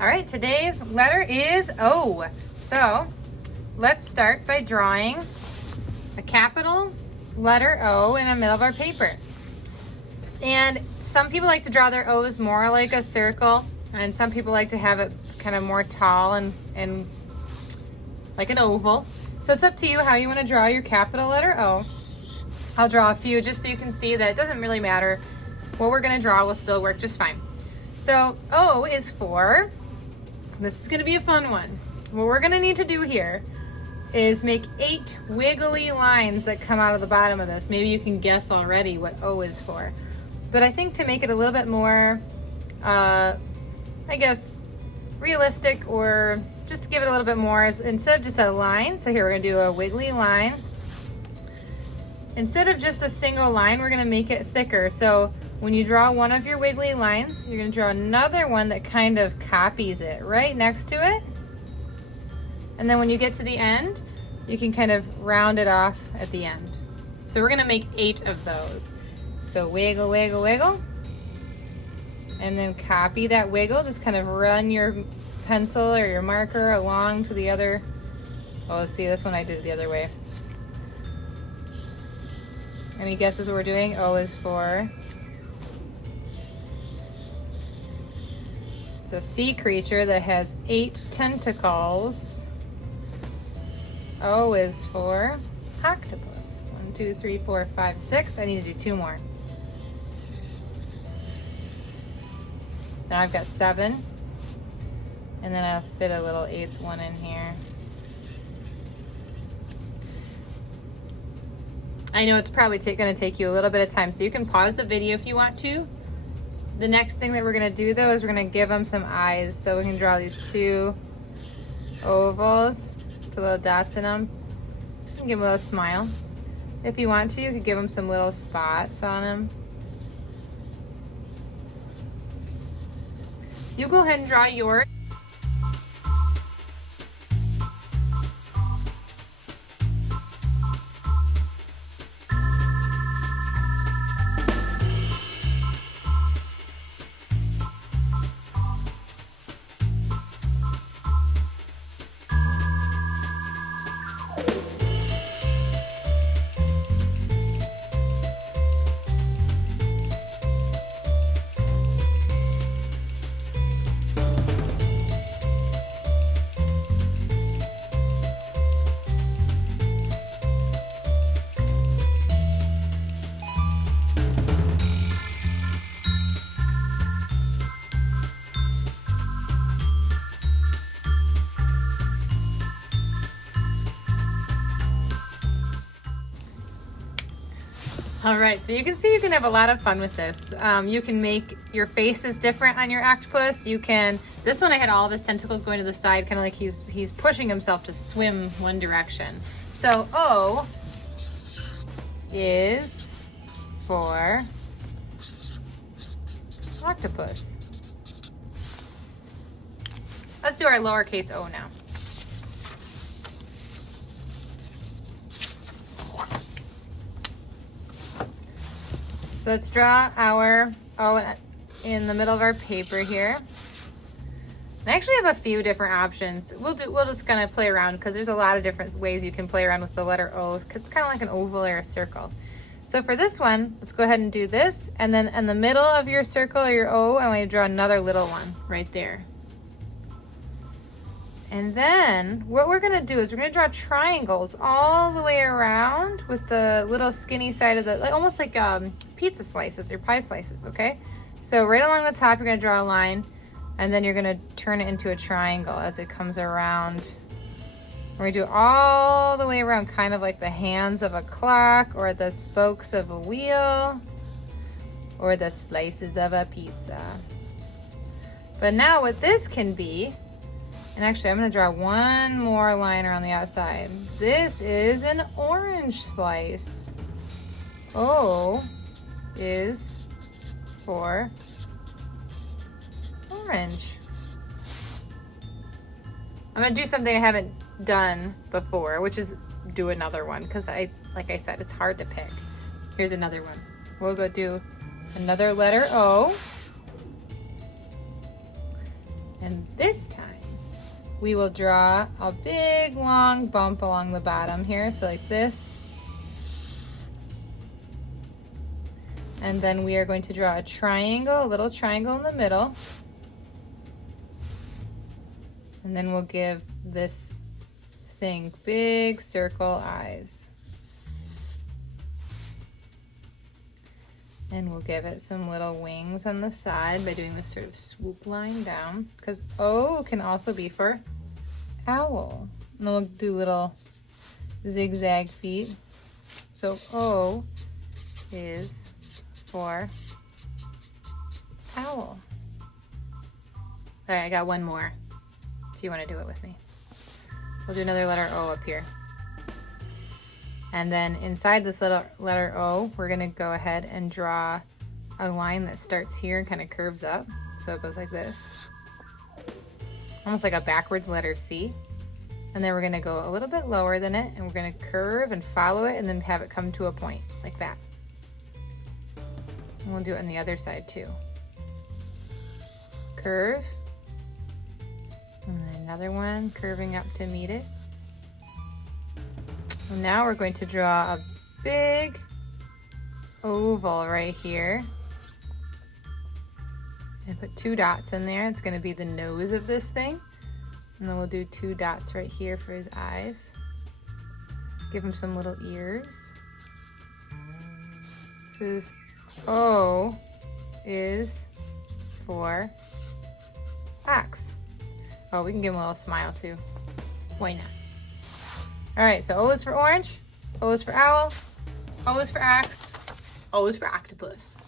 All right, today's letter is O. So let's start by drawing a capital letter O in the middle of our paper. And some people like to draw their O's more like a circle, and some people like to have it kind of more tall and like an oval. So it's up to you how you want to draw your capital letter O. I'll draw a few just so you can see that it doesn't really matter. What we're going to draw will still work just fine. So O is for, this is going to be a fun one. What we're going to need to do here is make 8 wiggly lines that come out of the bottom of this. Maybe you can guess already what O is for. But I think to make it a little bit more, I guess, realistic, or just to give it a little bit more, instead of just a line, so here we're going to do a wiggly line. Instead of just a single line, we're going to make it thicker. So when you draw one of your wiggly lines, you're going to draw another one that kind of copies it right next to it. And then when you get to the end, you can kind of round it off at the end. So we're going to make 8 of those. So wiggle, wiggle, wiggle. And then copy that wiggle. Just kind of run your pencil or your marker along to the other. Oh, see, this one I did it the other way. Any guesses what we're doing? O is for, it's a sea creature that has 8 tentacles. O is for octopus. 1, 2, 3, 4, 5, 6. I need to do 2 more. Now I've got 7. And then I'll fit a little 8th one in here. I know it's probably going to take you a little bit of time, so you can pause the video if you want to. The next thing that we're going to do, though, is we're going to give them some eyes. So we can draw these 2 ovals, put little dots in them, and give them a little smile. If you want to, you could give them some little spots on them. You go ahead and draw yours. All right, so you can see you can have a lot of fun with this. You can make your faces different on your octopus. You can, this one I had all of his tentacles going to the side, kind of like he's pushing himself to swim one direction. So O is for octopus. Let's do our lowercase o now. So let's draw our O in the middle of our paper here. I actually have a few different options. We'll just kind of play around because there's a lot of different ways you can play around with the letter O. It's kind of like an oval or a circle. So for this one, let's go ahead and do this. And then in the middle of your circle or your O, I want you to draw another little one right there. And then what we're going to do is we're going to draw triangles all the way around with the little skinny side of the, like, almost like pizza slices or pie slices, okay? So right along the top, you're going to draw a line, and then you're going to turn it into a triangle as it comes around. We're going to do it all the way around, kind of like the hands of a clock or the spokes of a wheel or the slices of a pizza. But now what this can be, and actually I'm going to draw one more line around the outside. This is an orange slice. O is for orange. I'm going to do something I haven't done before, which is do another one, because like I said, it's hard to pick. Here's another one. We'll go do another letter O. And this time we will draw a big long bump along the bottom here, so like this. And then we are going to draw a triangle, a little triangle in the middle. And then we'll give this thing big circle eyes. And we'll give it some little wings on the side by doing this sort of swoop line down, because O can also be for owl. And then we'll do little zigzag feet. So O is for owl. All right, I got one more if you want to do it with me. We'll do another letter O up here. And then inside this little letter O, we're gonna go ahead and draw a line that starts here and kind of curves up. So it goes like this. Almost like a backwards letter C. And then we're gonna go a little bit lower than it, and we're gonna curve and follow it and then have it come to a point like that. And we'll do it on the other side too. Curve. And then another one curving up to meet it. And now we're going to draw a big oval right here. And put 2 dots in there. It's going to be the nose of this thing. And then we'll do 2 dots right here for his eyes. Give him some little ears. This is O is for ox. Oh, we can give him a little smile too. Why not? All right, so O is for orange, O is for owl, O is for ox, O is for octopus.